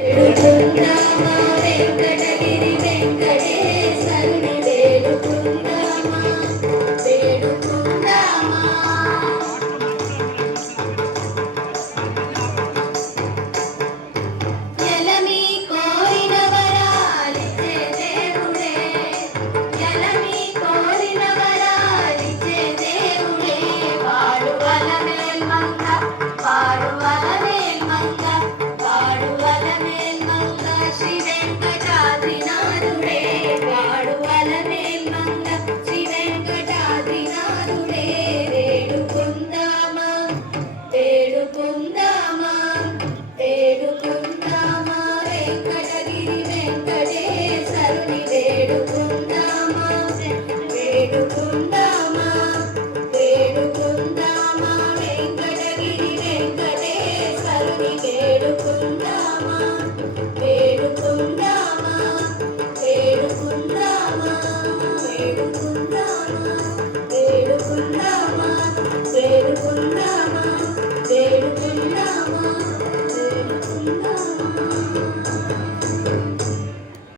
వేడుకుందామా వెంకటగిరి వెంకటేశ్వరుని వేడుకుందామా వేడుకుందామా ఎలమి కోరిన వరాలిచ్చే దేవుడే ఎలమి కోరిన వరాలిచ్చే దేవుడే వాడు అలమేల్ మంగ వాడు అలమేల్ మంగ వాడు అలమేల్ మంగ శ్రీ వెంకటాద్రినాథుడే వాడు అలమేల్ మంగ శ్రీ వెంకటాద్రినాథుడే వేడుకుందామా వేడుకుందామా వేడుకుందామా వెంకటగిరి వెంకటేశ్వరుని వేడుకుందామా వేడుకుందామా